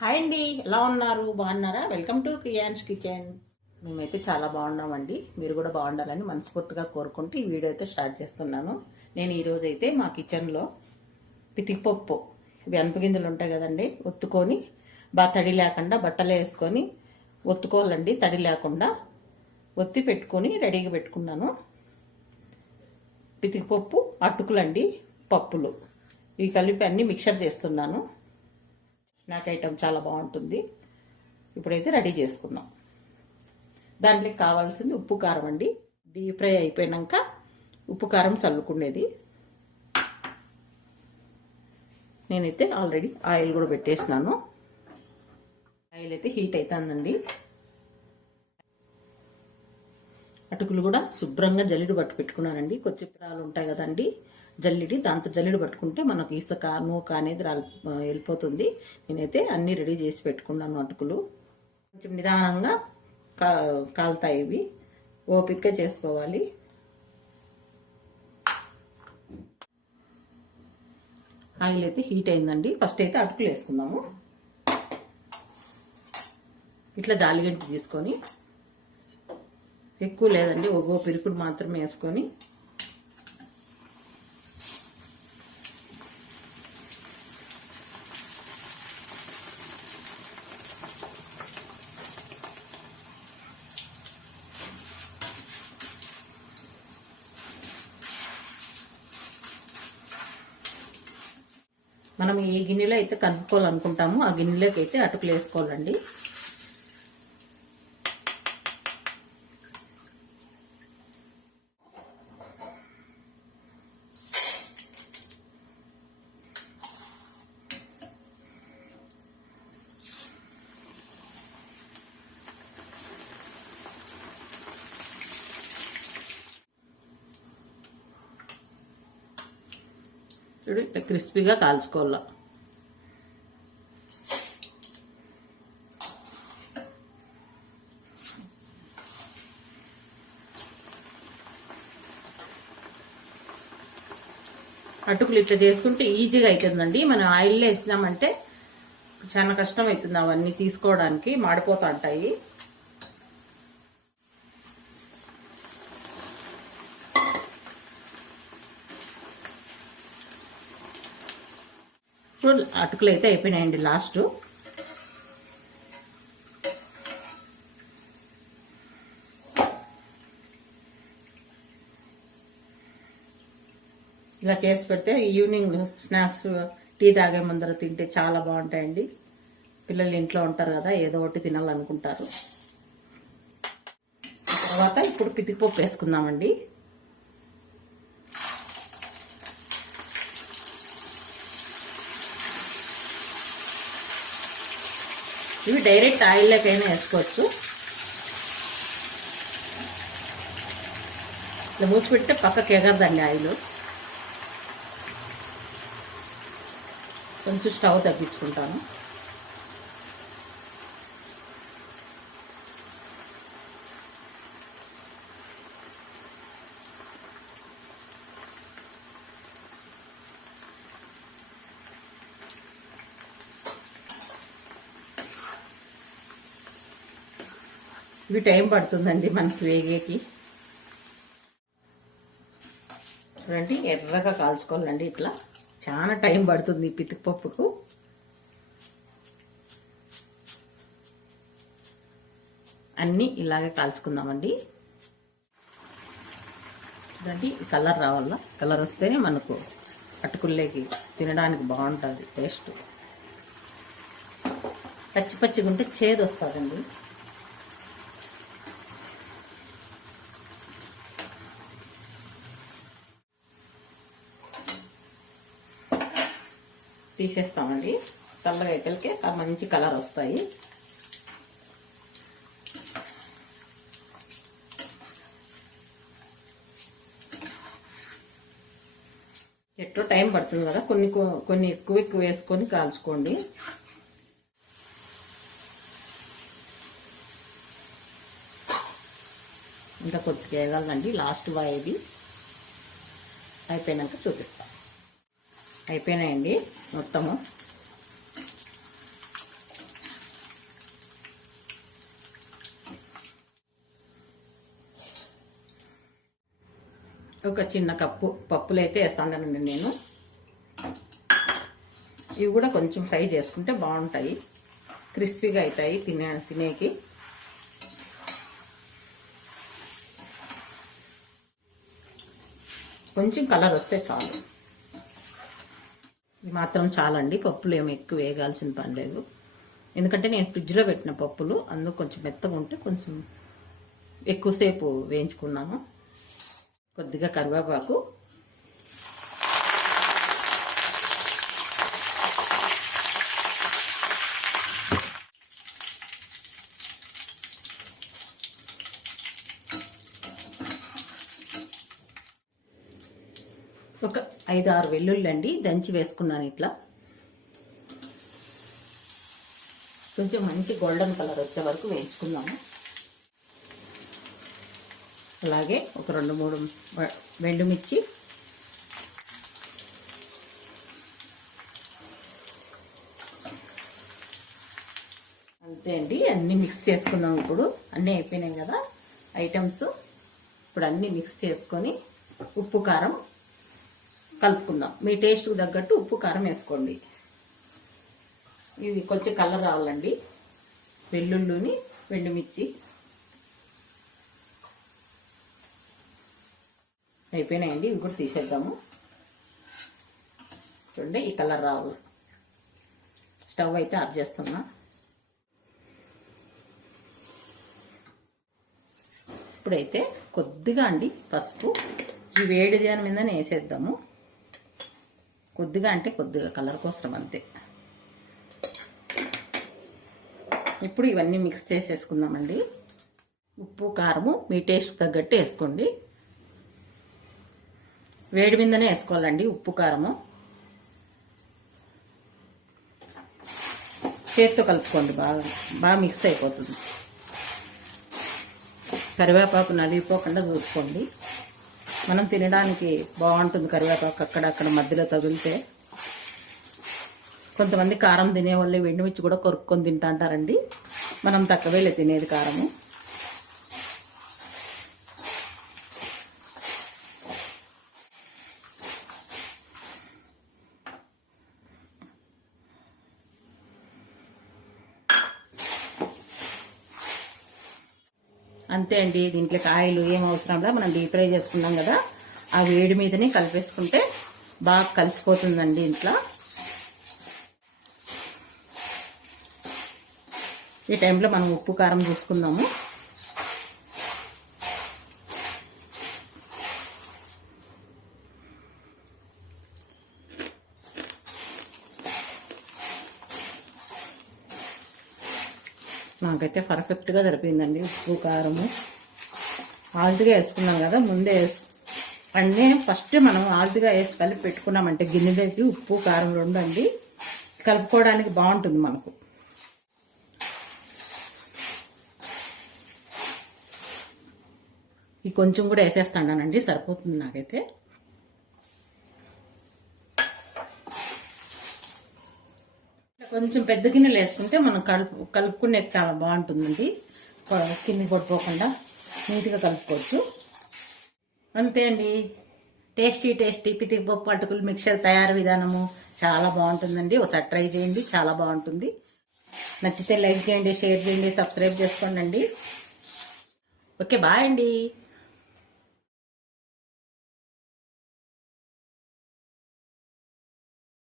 Hi అండి, ఎలా ఉన్నారు? బాగున్నారా? Welcome to Kiaan's kitchen. మేమైతే చాలా బాగున్నామండి. మీరు కూడా బాగుండాలని మనస్ఫూర్తిగా కోరుకుంటూ ఈ వీడియో అయితే స్టార్ట్ చేస్తున్నాను. నేను ఈరోజు అయితే మా కిచెన్లో పితికిపప్పు, ఇవి గింజలు ఉంటాయి కదండి, ఒత్తుకొని బాగా తడి లేకుండా బట్టలు వేసుకొని ఒత్తుకోవాలండి. తడి లేకుండా ఒత్తి పెట్టుకొని రెడీగా పెట్టుకున్నాను. పితికిపప్పు, అటుకులండి, పప్పులు ఇవి కలిపి అన్నీ మిక్చర్ చేస్తున్నాను. స్నాక్ ఐటమ్ చాలా బాగుంటుంది. ఇప్పుడైతే రెడీ చేసుకుందాం. దాంట్లోకి కావాల్సింది ఉప్పు కారం అండి. డీప్ ఫ్రై అయిపోయాక ఉప్పు కారం చల్లుకునేది. నేనైతే ఆల్రెడీ ఆయిల్ కూడా పెట్టేసినాను. ఆయిల్ అయితే హీట్ అవుతుందండి. అటుకులు కూడా శుభ్రంగా జల్లిడు పట్టు పెట్టుకున్నానండి. కొచ్చిపిరాలు ఉంటాయి కదండి, జల్లిడి, దాంతో జల్లిడి పట్టుకుంటే మనకు ఇసుక నూక అనేది వెళ్ళిపోతుంది. నేనైతే అన్నీ రెడీ చేసి పెట్టుకున్నాను. అటుకులు కొంచెం నిదానంగా కాలుతాయి. ఇవి ఓపికగా చేసుకోవాలి. ఆయిల్ అయితే హీట్ అయిందండి. ఫస్ట్ అయితే అటుకులు వేసుకుందాము. ఇట్లా జాలిగంటి తీసుకొని, ఎక్కువ లేదండి, ఒక్కో పిరుకుడు మాత్రమే వేసుకొని మనం ఏ గిన్నెలో అయితే కలుపుకోవాలనుకుంటామో ఆ గిన్నెలోకి అయితే అటుకులు వేసుకోవాలండి. చూడు, ఇట్లా క్రిస్పీగా కాల్చుకోవాలి. అటుకులు ఇట్లా చేసుకుంటే ఈజీగా అవుతుందండి. మనం ఆయిల్లో వేసినామంటే చాలా కష్టం అవుతుంది అవన్నీ తీసుకోవడానికి, మాడిపోతూ ఉంటాయి. ఇప్పుడు అటుకులు అయితే అయిపోయినాయండి. లాస్ట్ ఇలా చేసి పెడితే ఈవినింగ్ స్నాక్స్, టీ తాగే ముందర తింటే చాలా బాగుంటాయండి. పిల్లలు ఇంట్లో ఉంటారు కదా, ఏదో ఒకటి తినాలనుకుంటారు. తర్వాత ఇప్పుడు పితికిపప్పు వేసుకుందామండి. ఇవి డైరెక్ట్ ఆయిల్లోకైనా వేసుకోవచ్చు. ఇలా మూసి పెడితే పక్కకి ఎగరదండి ఆయిల్. కొంచెం స్టవ్ తగ్గించుకుంటాను. ఇవి టైం పడుతుందండి మనకి వేగేకి. చూడండి, ఎర్రగా కాల్చుకోవాలండి. ఇట్లా చాలా టైం పడుతుంది ఈ పితికిపప్పుకు. అన్నీ ఇలాగే కాల్చుకుందామండి. చూడండి, కలర్ రావాల. కలర్ వస్తేనే మనకు అటుకుల్లోకి తినడానికి బాగుంటుంది టేస్ట్. పచ్చి పచ్చిగా ఉంటే చేదు వస్తుందండి. తీసేస్తామండి. చల్లగా అయితేకే మంచి కలర్ వస్తాయి. ఎట్టో టైం పడుతుంది కదా, కొన్ని ఎక్కువ వేసుకొని కాల్చుకోండి. ఇంకా కొద్దిగా వేయాలండి. లాస్ట్ ఇది అయిపోయినాక చూపిస్తాం. అయిపోయినాయండి మొత్తము. ఒక చిన్న కప్పు పప్పులు అయితే వేస్తానండి నేను. ఇవి కూడా కొంచెం ఫ్రై చేసుకుంటే బాగుంటాయి, క్రిస్పీగా అవుతాయి తినేకి. కొంచెం కలర్ వస్తే చాలు, ఇది మాత్రం చాలండి. పప్పులు ఏమి ఎక్కువ వేగాల్సిన పని లేదు, ఎందుకంటే నేను ఫ్రిడ్జ్లో పెట్టిన పప్పులు, అందుకు కొంచెం మెత్తగా ఉంటే కొంచెం ఎక్కువసేపు వేయించుకున్నాను. కొద్దిగా కరివేపాకు, ఒక 5-6 వెల్లుల్లి అండి దంచి వేసుకున్నాను. ఇట్లా కొంచెం మంచి గోల్డెన్ కలర్ వచ్చే వరకు వేయించుకుందాము. అలాగే ఒక 2-3 ఎండుమిర్చి, అంతే అండి. అన్నీ మిక్స్ చేసుకున్నాం. ఇప్పుడు అన్నీ అయిపోయినాయి కదా ఐటమ్స్. ఇప్పుడు అన్నీ మిక్స్ చేసుకొని ఉప్పు కారం కలుపుకుందాం. మీ టేస్ట్కి తగ్గట్టు ఉప్పు కారం వేసుకోండి. ఇది కొంచెం కలర్ రావాలండి. వెల్లుల్లిని, ఎండుమిర్చి అయిపోయినాయండి. ఇవి కూడా తీసేద్దాము. చూడండి, ఈ కలర్ రావాలి. స్టవ్ అయితే ఆఫ్ చేస్తున్నా. ఇప్పుడైతే కొద్దిగా అండి పసుపు, ఈ వేడి దాని మీదనే వేసేద్దాము. కొద్దిగా అంటే కొద్దిగా కలర్ కోసం అంతే. ఇప్పుడు ఇవన్నీ మిక్స్ చేసేసుకుందామండి. ఉప్పు కారము మీ టేస్ట్ తగ్గట్టు వేసుకోండి. వేడి మీదనే వేసుకోవాలండి ఉప్పు కారము. చేత్తో కలుపుకోండి, బాగా మిక్స్ అయిపోతుంది. కరివేపాకు నలిగిపోకుండా చూసుకోండి. మనం తినడానికి బాగుంటుంది కరివేపాకు, అక్కడక్కడ మధ్యలో తగిలితే. కొంతమంది కారం తినే వాళ్ళు ఎండుమిర్చి కూడా కొరుక్కొని తింటాంటారండి. మనం తక్కువేలే తినేది కారము. అంతే అండి. దీంట్లోకి ఆయిల్ ఏం అవసరంలా, మనం డీప్ ఫ్రై చేసుకున్నాం కదా, ఆ వేడి మీదనే కలిపేసుకుంటే బాగా కలిసిపోతుందండి ఇంట్లో. ఈ టైంలో మనం ఉప్పు కారం చూసుకుందాము. నాకైతే పర్ఫెక్ట్గా సరిపోయిందండి. ఉప్పు కారము ఆల్ట్గా వేసుకున్నాం కదా ముందే. అన్నీ ఫస్ట్ మనం ఆల్ట్గా వేసి కలిపి పెట్టుకున్నామంటే గిన్నెలోకి ఉప్పు కారం 2 అండి కలుపుకోవడానికి బాగుంటుంది మనకు. ఈ కొంచెం కూడా వేసేస్తానండి, సరిపోతుంది నాకైతే. కొంచెం పెద్ద గిన్నెలు వేసుకుంటే మనం కలుపుకునే చాలా బాగుంటుందండి. కింద కొట్టుకోకుండా నీట్గా కలుపుకోవచ్చు. అంతే అండి. టేస్టీ పితికిపప్పు అటుకులు మిక్చర్ తయారు విధానము చాలా బాగుంటుందండి. ఒకసారి ట్రై చేయండి, చాలా బాగుంటుంది. నచ్చితే లైక్ చేయండి, షేర్ చేయండి, సబ్స్క్రైబ్ చేసుకోండి. ఓకే, బాయ్ అండి.